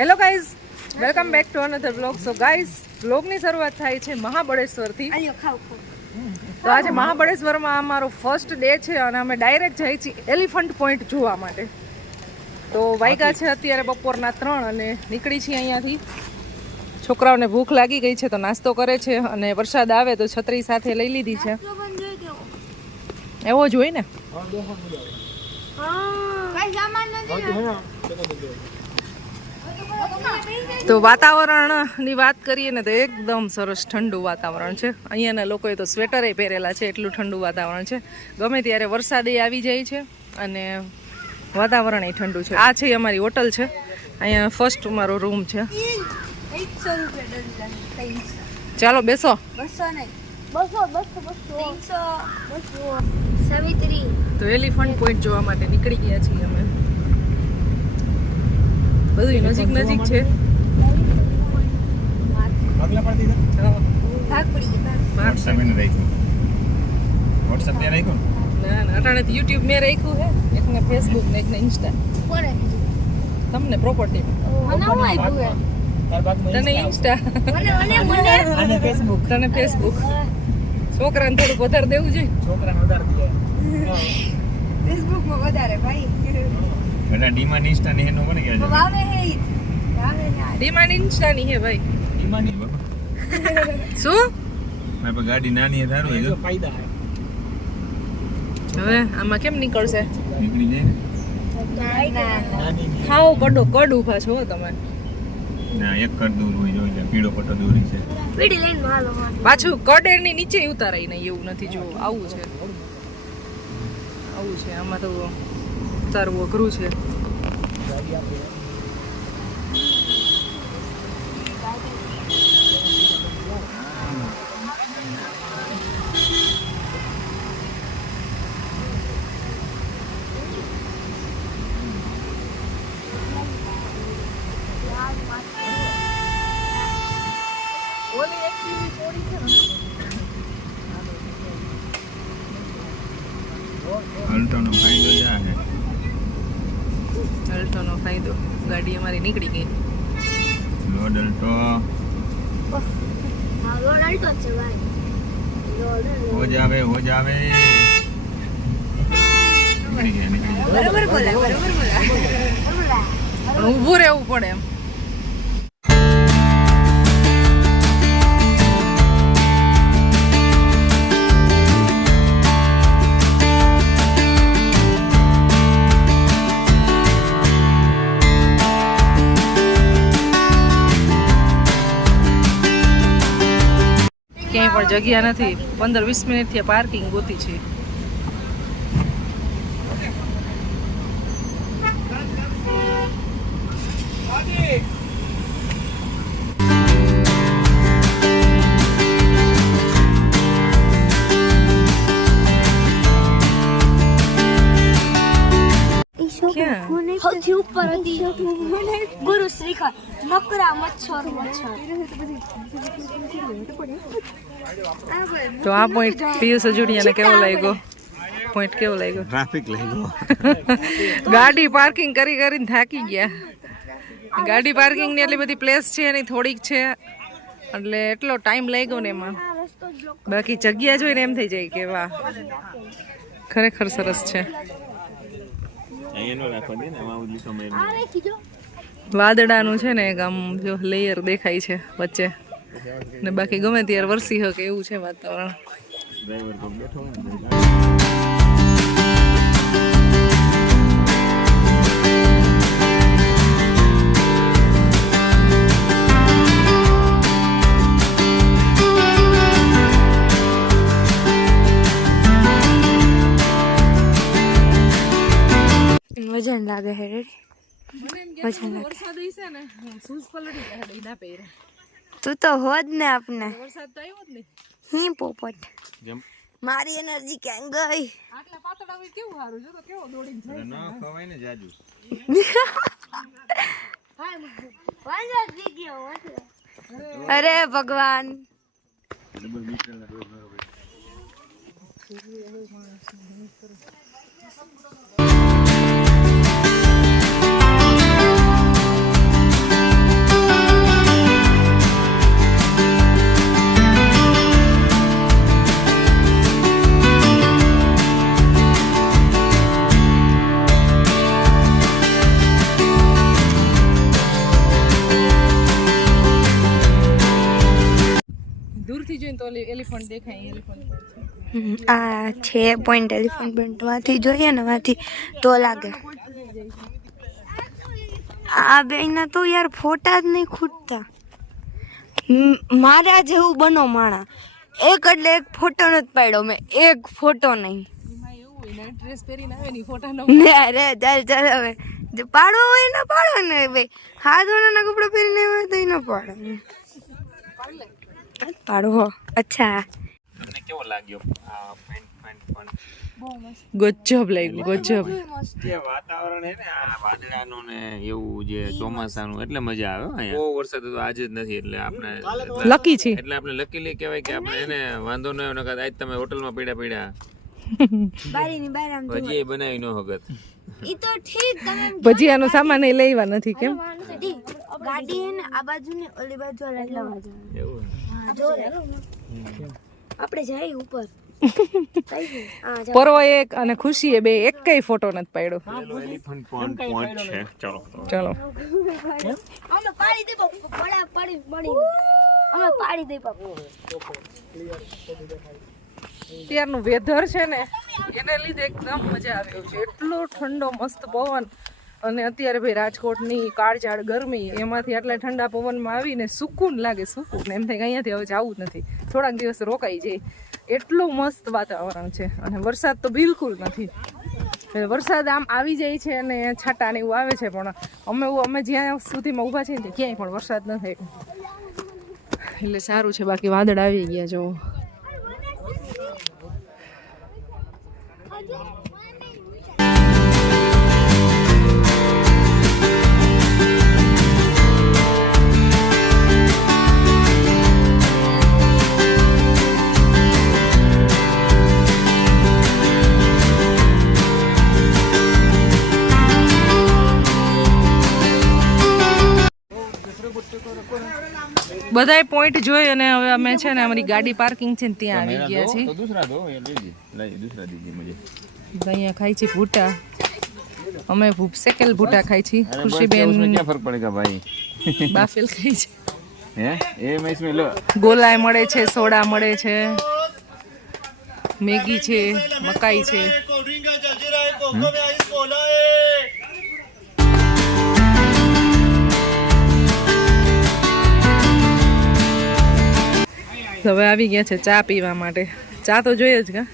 Hello guys, welcome back to another vlog. So guys, વ્લોગની શરૂઆત થાય છે મહાબળેશ્વરથી. તો આજે મહાબળેશ્વરમાં અમારો ફર્સ્ટ ડે છે અને અમે ડાયરેક્ટ જઈએ છીએ એલિફન્ટ પોઈન્ટ જોવા માટે. તો વાગ્યા છે અત્યારે બપોરના 3 અને નીકળી છીએ અહીંયાથી. છોકરાઓને ભૂખ લાગી ગઈ છે તો નાસ્તો કરે છે અને વરસાદ આવે તો છત્રી સાથે લઈ લીધી છે. એવો જ હોય ને. તો વાતાવરણની વાત કરીએ ને તો એકદમ સરસ ઠંડુ વાતાવરણ છે. અહીંયાના લોકોએ તો સ્વેટરે પહેરેલા છે, એટલું ઠંડુ વાતાવરણ છે. ગમે ત્યારે વરસાદે આવી જાય છે અને વાતાવરણ એ ઠંડુ છે. આ છે અમારી હોટલ છે, અહીંયા ફર્સ્ટ અમારો રૂમ છે. ચાલો બેસો. તો એલિફન્ટ પોઈન્ટ જોવા માટે નીકળી ગયા છીએ અમે. બધું નજીક નજીક છે. અટાણે યુટ્યુબ મેં રાખ્યું છે, એકને ફેસબુક ને એકને ઇન્સ્ટા. તમને પ્રોપર્ટી તને ઇન્સ્ટા તને ફેસબુક. છોકરાને થોડુંક વધારે દેવું જોઈએ. છોકરાને વધારે ફેસબુકમાં વધારે ભાઈ. ડિમાન્ડ ઇન્સ્ટા ની હેનો બની ગયા વાવે હે ડિમાન્ડ ઇન્સ્ટા ની હે ભાઈ. ડિમાન્ડ શું મેં પણ ગાડી નાની હે સારું હે ફાયદા હે. હવે આમાં કેમ નીકળશે? નીકળી જાય ને. ખાઓ કડો કડ ઉભા છો તમે. ના એક કડ દૂર હોય જો પીળો પટ્ટો દોરી છે. પીડી લઈને હાલો. પાછું કડેરની નીચે ઉતારાય નહીં એવું નથી. જો આવું છે, આવું છે. આમાં તો ઉતારવું અઘરું છે. અલ્ટોનો ફાયદો જ આ હે. અલ્ટોનો ફાયદો. ગાડી અમારી નીકળી ગઈ. Load Alto. હા, લોડ અલ્ટો છે ભાઈ. હો જાવે નીકળી ગયા. બરાબર બોલા. ઊભું રહેવું પડે એમ. ક્યાંય પણ જગ્યા નથી. 15-20 મિનિટથી પાર્કિંગ ગોતી છે. સૌથી ઉપર હતી ગુરુ શ્રીખંડ. નકરા મચ્છર. તો આ પોઈન્ટ પિયુષ અજુડિયાને કેવો લાગ્યો? પોઈન્ટ કેવો લાગ્યો? ટ્રાફિક લાગ્યો. ગાડી પાર્કિંગ કરીને થાકી ગયા. ગાડી પાર્કિંગ ની એટલી બધી પ્લેસ છે એની થોડીક છે એટલે એટલો ટાઈમ લાગ્યો ને એમાં. બાકી જગ્યા જોઈને એમ થઈ જાય કે વાહ, ખરેખર સરસ છે. વાદળાનું છે ને એક આમ જો લેયર દેખાય છે વચ્ચે ને બાકી ગમે ત્યારે વરસી શકે એવું છે વાતાવરણ. વજન લાગે હે રે. વરસાદ છે ને શૂઝ પલળી ગયા ના પહેરે. તું તો હોદ ને આપને. વરસાદ તો આવ્યો જ નહીં. હી પોપટ મારી એનર્જી ક્યાં ગઈ? આટલા પાતળા હોય કેવું સારું. જો તો કેવો દોડીને જાય. ના ખવાય ને જાજુ. અરે ભગવાન. જોઈને તો એલિફન્ટ દેખાય એલિફન્ટ આ છે પોઈન્ટ એલિફન્ટ પોઈન્ટ માંથી જોઈએ ને માંથી તો લાગે આ બેના તો યાર ફોટા જ નહીં ખૂટતા મારા જેવું બનો માણા એક એટલે એક ફોટો નથી પાડ્યો મેં એક ફોટો નહીં એમાં એવું હોય ને ડ્રેસ પહેરીને આવે ને ફોટા નો ને રે ચાલ ચાલ હવે જે પાડવો હોય ને પાડો ને ભાઈ હાથ વાળાના કપડા પહેરીને હોય તો ન પાડો પાડવો અચ્છા તમને કેવો લાગ્યો આ પેન્ટ પણ ગજબ લાગ્યું ગજબ જે વાતાવરણ છે ને આ વાદળાનું ને એવું જે ચોમાસાનું એટલે મજા આવે હો અહીંયા. બહુ વરસાદ તો આજે જ નથી એટલે આપણે લકી છે એટલે આપણે લકીલી કહેવાય કે આપણે એને વાંધો ન આવ્યો નકર આજ તમે હોટલમાં પડ્યા બારીની બહાર આમ ભજી બનાવી ન હગત ઈ તો ઠીક તમે ભજીયાનો સામાન એ લેવા નથી કેમ ગાડી હે ને આ બાજુ ને ઓલી બાજુ એટલા બાજુ એવું હા જો રે આપણે જાય ઉપર પરવો એક અને ખુશી એ બે એકેય ફોટો નથી પાડ્યો પેલો એલિફન્ટ પોઈન્ટ છે ચલો ચલો અમે પાડી દે પડી અમે પાડી દે અત્યારનું વેધર છે ને એને લીધે એકદમ મજા આવે એવું છે એટલો ઠંડો મસ્ત પવન અને અત્યારે ભાઈ રાજકોટની કાળઝાળ ગરમી એમાંથી આટલા ઠંડા પવનમાં આવીને સુકૂન લાગે સુકૂન એમ થાય કે અહીંયાથી હવે જવું જ નથી થોડાક દિવસ રોકાઈ જાય એટલું મસ્ત વાતાવરણ છે અને વરસાદ તો બિલકુલ નથી વરસાદ આમ આવી જાય છે અને છાંટા ને એવું આવે છે પણ અમે જ્યાં સુધીમાં ઊભા છીએ ને ક્યાંય પણ વરસાદ ન થાય એટલે સારું છે બાકી વાદળ આવી ગયા જો બધાય પોઈન્ટ જોઈ અને હવે અમે છે ને અમારી ગાડી પાર્કિંગ છે ને ત્યાં આવી ગયા છીએ તો દૂસરા દો એ લઈ દૂસરા દીજી મુજે અહીંયા ખાઈ છીએ ભૂટા અમે સેકેલ ભૂટા ખાઈ છીએ ખુશીબેન उसमें क्या फर्क पड़ेगा भाई બાફેલ ખાઈ છે हैं ये मैं इसमें लो ગોલાય મળે છે સોડા મળે છે મેગી છે મકાઈ છે હવે આવી ગયા છે ચા પીવા માટે ચા તો જોઈએ જ કા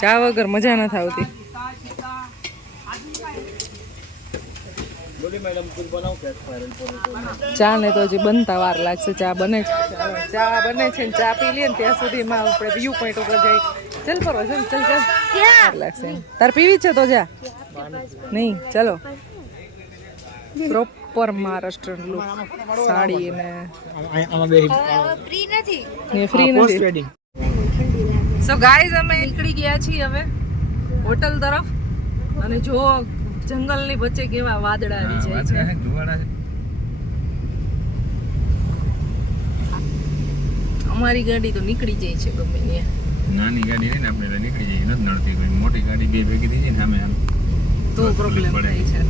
ચા વગર મજા નથી આવતી ચા ને તો હજી બનતા વાર લાગશે ચા બને છે ચા બને છે ને ચા પી લઈએ ને ત્યાં સુધીમાં આપણે વ્યૂ પોઈન્ટ ઉપર જઈ ચલ પર ચલ વાર લાગશે એમ. તાર પીવી છે તો જા નહીં ચલો પ્રોપર મહારાષ્ટ્ર લુક સાડી ને ફ્રી નથી ફ્રી નથી સો ગાઈઝ અમે નીકળી ગયા છીએ હવે હોટલ તરફ અને જો જંગલની વચ્ચે કેવા વાદળા આવી જાય છે અમારી ગાડી તો નીકળી જાય છે ગમે ત્યાં નાની ગાડી ને આપણે એટલે નીકળી જઈએ નથી નડતી કોઈ મોટી ગાડી બે ભેગી થઈ જાય ને સામે આમ તો પ્રોબ્લેમ થાય છે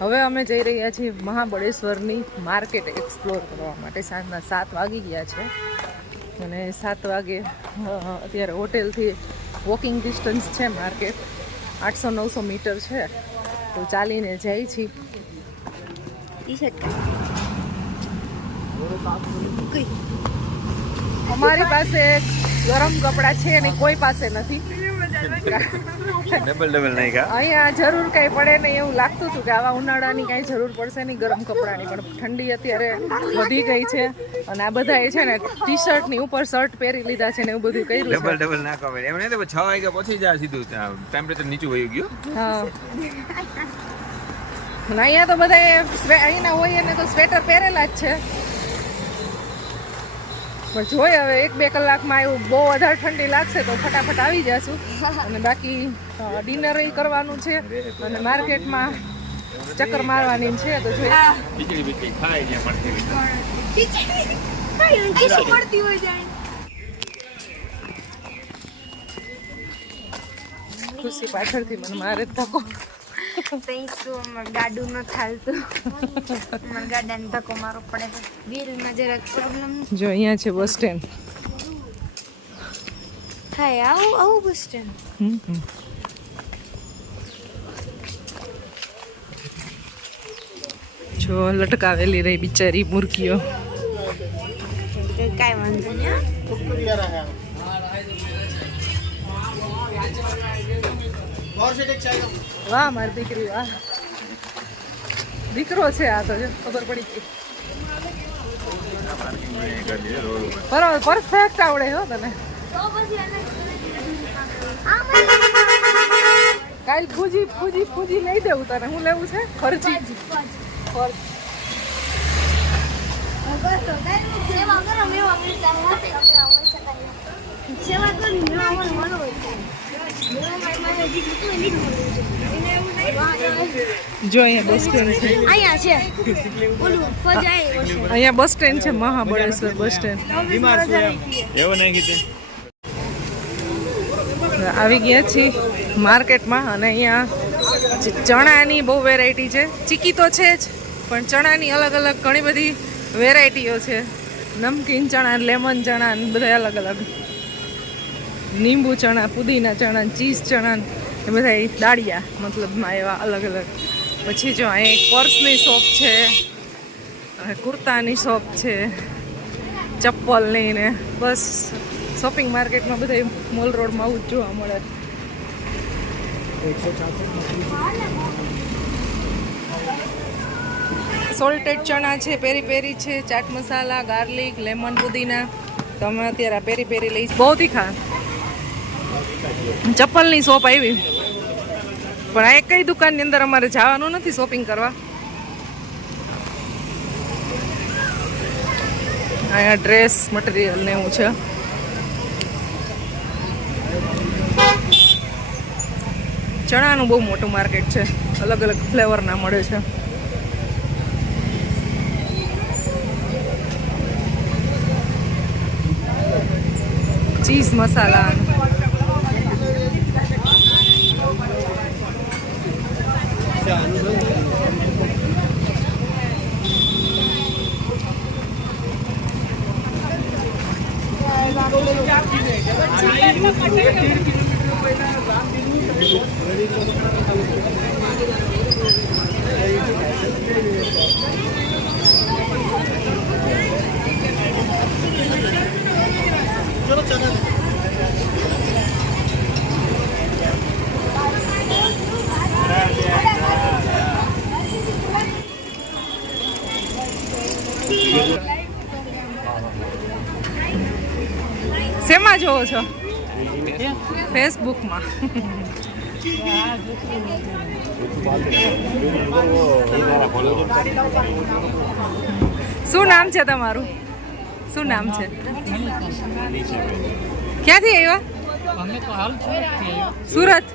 હવે અમે જઈ રહ્યા છીએ મહાબળેશ્વરની માર્કેટ એક્સપ્લોર કરવા માટે સાંજના 7 વાગી ગયા છે અને 7 વાગે અત્યારે હોટેલથી વોકિંગ ડિસ્ટન્સ છે માર્કેટ 800-900 મીટર છે તો ચાલીને જઈએ છીએ અમારી પાસે ગરમ કપડાં છે ને કોઈ પાસે નથી ડબલ નહીં કા અહીંયા જરૂર કઈ પડે નહીં એવું લાગતું હતું કે આવા ઉનાળાની કઈ જરૂર પડશે નહીં ગરમ કપડાની પણ ઠંડી અત્યારે વધી ગઈ છે અને આ બધા એ છે ને ટી શર્ટ ની ઉપર શર્ટ પહેરી લીધા છે ને એવું બધું કર્યું છે ડબલ ના કવે એમ નહીં તો 6 વાગ્યા પછી જાય સીધું ટેમ્પરેચર નીચું વયું ગયું હા અને અહીંયા તો બધા અહીંના હોય એને તો સ્વેટર પહેરેલા જ છે પણ જોઈએ હવે 1-2 કલાકમાં એવું બહુ વધારે ઠંડી લાગશે તો ફટાફટ આવી જશું અને બાકી ડિનર કરવાનું છે અને માર્કેટમાં ચક્કર મારવાની છે તો જોઈએ ખીચડી બીચડી ખાઈ જાય ખીચડી પડતી હોય જાય ખુશી પાછળથી મને મારે જ ધક્કો. તઈ શું ગાડું ન ચાલતું મને ગાડાને ધક્કો મારવો પડે વ્હીલમાં જરાક પ્રોબ્લેમ જો અહીંયા છે બસ સ્ટેન્ડ. થાય આવું બસ સ્ટેન્ડ. જો લટકાવેલી રહી બિચારી મુરગીઓ. કાંઈ વાંધો નહીં. વાહ મારી દીકરી વાહ. દીકરો છે આ તો જો ખબર પડી ગઈ. બરાબર પરફેક્ટ આવડે હો તને. કાલ ફૂજી લઈ દેવું તને. હું લેવું છે ખર્ચી. જો અહીંયા બસ સ્ટેન્ડ છે. અહીંયા બસ સ્ટેન્ડ છે મહાબળેશ્વર બસ સ્ટેન્ડ. આવી ગયા છીએ માર્કેટમાં અને અહીંયા ચણાની બહુ વેરાયટી છે. ચીકી તો છે જ પણ ચણાની અલગ અલગ ઘણી બધી વેરાયટીઓ છે. નમકીન ચણા, લેમન ચણા ને બધા અલગ અલગ. લીંબુ ચણા, પુદીના ચણા, ચીઝ ચણા એ બધા દાળિયા મતલબમાં એવા અલગ અલગ. પછી જો અહીં એક પર્સની શોપ છે, કુર્તાની શોપ છે, ચપ્પલની ને બસ શોપિંગ માર્કેટમાં બધા મોલ રોડમાં આવું જ જોવા મળે. સોલ્ટેડ ચણા છે, પેરી પેરી છે, ચાટ મસાલા, ગાર્લિક, લેમન, પુદીના. તો અમે અત્યારે પેરી પેરી લઈશ. બહુ તીખા. ચપ્પલની શોપ આવી પણ આ કઈ દુકાનની અંદર અમારે જવાનું નથી શોપિંગ કરવા. અહીંયા ડ્રેસ મટીરિયલ ને એવું છે. ચણાનું બહુ મોટું માર્કેટ છે. અલગ અલગ ફ્લેવરના મળે છે. ચીઝ મસાલા શેમાં જોવો છો? ફેસબુકમાં. શું નામ છે તમારું? શું નામ છે? ક્યાંથી આવ્યા? સુરત.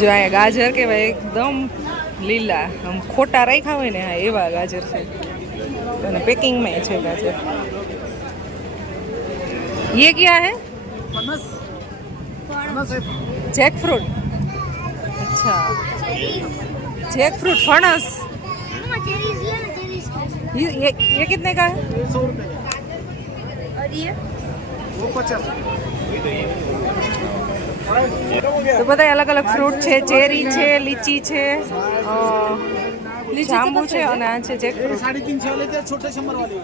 જો આ ગાજર કેવાય એકદમ લીલા, આમ ખોટા રાખ્યા હોય ને હા એવા ગાજર છે. અને પેકિંગમાં છે ગાજર. ये क्या है? Jackfruit. अच्छा जैक फ्रूट फणस. ये कितने का है? 100 रुपये का. और ये वो 50. તો બધા અલગ અલગ ફ્રૂટ છે. ચેરી છે, લીચી છે, જાંબુ છે અને આ છે જેક ફ્રૂટ. 350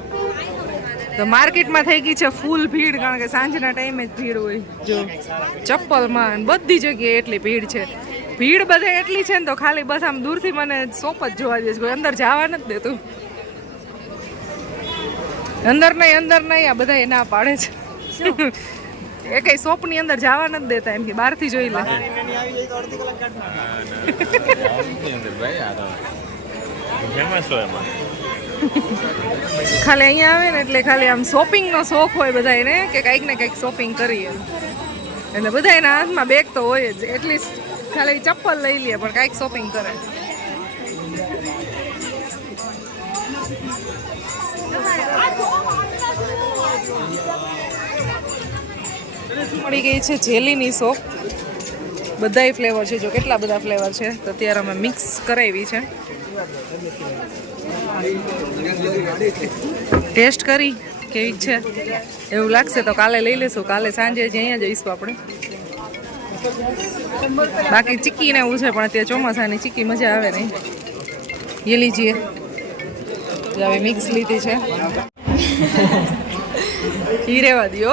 તો માર્કેટમાં થઈ ગઈ છે ફૂલ ભીડ, કારણ કે સાંજના ટાઈમે જ ભીડ હોય. જો ચપ્પલમાં બધી જગ્યાએ એટલી ભીડ છે. ભીડ બધે એટલી છે ને તો ખાલી બસ આમ દૂરથી મને શોપ જ જોવા દે છે. કોઈ અંદર જવા નથી દેતું. અંદર નહીં આ બધા ના પાડે છે. એ કઈ શોપની અંદર જવા નથી દેતા, એમ કે બહારથી જોઈ લે. ખાલી અહીંયા આવે ને એટલે ખાલી આમ શોપિંગનો શોખ હોય બધાને કે કંઈક ને કંઈક શોપિંગ કરીએ. એટલે બધા એના હાથમાં બેગ તો હોય જ. એટલીસ્ટ ખાલી ચપ્પલ લઈ લે પણ કંઈક શોપિંગ કરે. મળી ગઈ છે જેલીની શોપ. બધાય ફ્લેવર છે, જો કેટલા બધા ફ્લેવર છે. તો અત્યારે અમે મિક્સ કરાવી છે. ટેસ્ટ કરી કેવી છે એવું લાગશે તો કાલે લઈ લેશું. કાલે સાંજે જ અહીંયા જઈશું આપણે. બાકી ચીક્કી ને એવું છે, પણ અત્યારે ચોમાસાની ચીક્કી મજા આવે નહીં. એ લીજીએ, હવે મિક્સ લીધી છે. ઈ રેવા દો.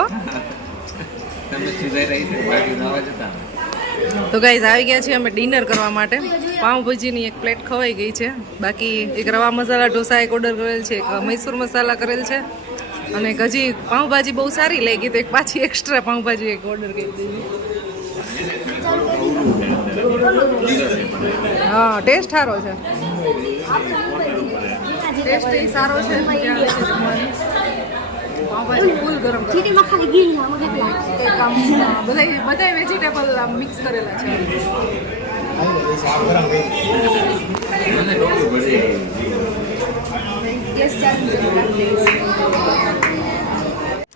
તો ગાઈઝ આવી ગયા છીએ અમે ડિનર કરવા માટે. પાઉંભાજીની એક પ્લેટ ખવાઈ ગઈ છે. બાકી એક રવા મસાલા ઢોસા એક ઓર્ડર કરેલ છે, એક મૈસૂર મસાલા કરેલ છે, અને એક હજી પાઉંભાજી બહુ સારી લાગી તો એક પાછી એક્સ્ટ્રા પાઉંભાજી એક ઓર્ડર કરી દીધી. હા, ટેસ્ટ સારો છે. ટેસ્ટ એ સારો છે. પાઉંભાજી ફૂલ ગરમ બધા વેજીટેબલ મિક્સ કરેલા છે.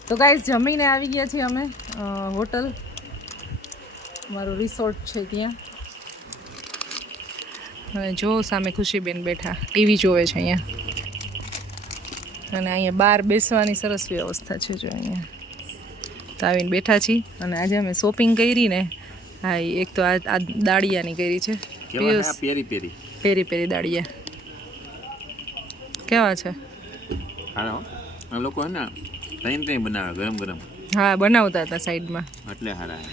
તો ગાઈસ જમીને આવી ગયા છીએ અમે હોટલ. મારું રિસોર્ટ છે ત્યાં. અને જો સામે ખુશીબેન બેઠા ટીવી જોવે છે અહીંયા. અને અહીંયા બહાર બેસવાની સરસ વ્યવસ્થા છે. જો અહીંયા તો આવીને બેઠા છીએ. અને આજે અમે શોપિંગ કરી ને, હા એક તો આ દાળિયાની કરી છે. પેરી પેરી દાળિયા કેવા છે? આ લોકો હે ને તઈ બનાવે ગરમ ગરમ. હા, બનાવતા હતા સાઈડમાં. એટલે હારા.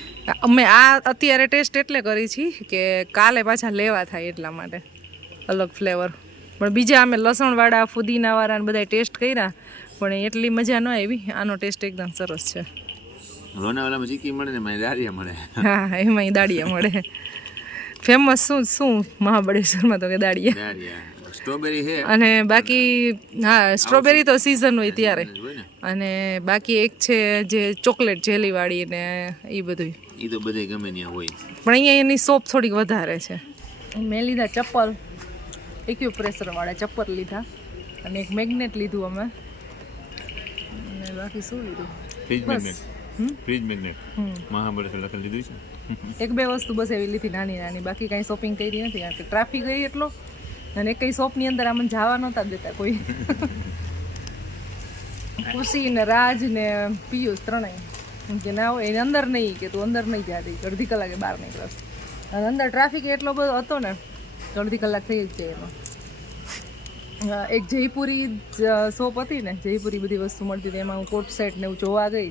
અમે આ અત્યારે ટેસ્ટ એટલે કરી છીએ કે કાલે પાછા લેવા થાય એટલા માટે અલગ ફ્લેવર. પણ બીજા અમે લસણવાળા ફુદીનાવાળા બધા ટેસ્ટ કર્યા, પણ એટલી મજા ન આવી. આનો ટેસ્ટ એકદમ સરસ છે. લોનાવાલામાં ચીકી મળે ને એમાં દાળિયા મળે. હા, એમાં દાળિયા મળે. ફેમસ શું મહાબળેશ્વરમાં તો કે દાળિયા. સ્ટ્રોબેરી છે. અને બાકી હા, સ્ટ્રોબેરી તો સિઝન હોય ત્યારે. અને બાકી એક છે જે ચોકલેટ જેલી વાળી ને એ બધું. એ તો બધે ગમે ત્યાં હોય, પણ અહીંયા એની શોપ થોડીક વધારે છે. મેં લીધા ચપ્પલ, એક્યુપ્રેશર વાળા ચપ્પલ લીધા, અને એક મેગ્નેટ લીધું અમે. અને બાકી શું લીધું? Fridge magnet. મહાબળેશ્વર લખેલ લીધું છે. એક બે વસ્તુ બસ એવી લીધી નાની નાની. બાકી કાંઈ શોપિંગ કરી નથી, કારણ કે ટ્રાફિક ગઈ એટલો. અને કઈ શોપની અંદર આમને જવા નહોતા દેતા કોઈ. ખુશી ને રાજ ને પિયુષ ત્રણેય કે ના હોય એની અંદર નહીં, કે તું અંદર નહીં જાતી, અડધી કલાકે બહાર નીકળશ. અને અંદર ટ્રાફિક એટલો બધો હતો ને, અડધી કલાક થઈ જ જાય એમાં. એક જયપુરી શોપ હતી ને, જયપુરી બધી વસ્તુ મળતી હતી, એમાં હું કોટ સેટ ને એવું જોવા ગઈ,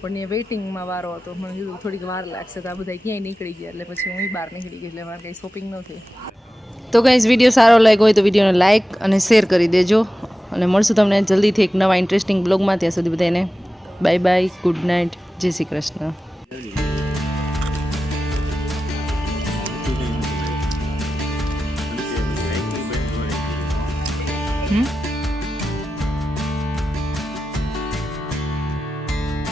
પણ એ વેઇટિંગમાં વારો હતો. મને કીધું થોડીક વાર લાગશે, તો આ બધા ક્યાંય નીકળી ગયા, એટલે પછી હું બહાર નીકળી ગઈ, એટલે મારે કંઈ શોપિંગ ન થઈ. તો ગાઈઝ વિડીયો સારો લાગ્યો હોય તો વિડીયોને લાઇક અને શેર કરી દેજો. અને મળશું તમને જલ્દીથી એક નવા ઇન્ટરેસ્ટિંગ બ્લોગમાં. ત્યાં સુધી બધાને બાય બાય, ગુડ નાઇટ, જય શ્રી કૃષ્ણ.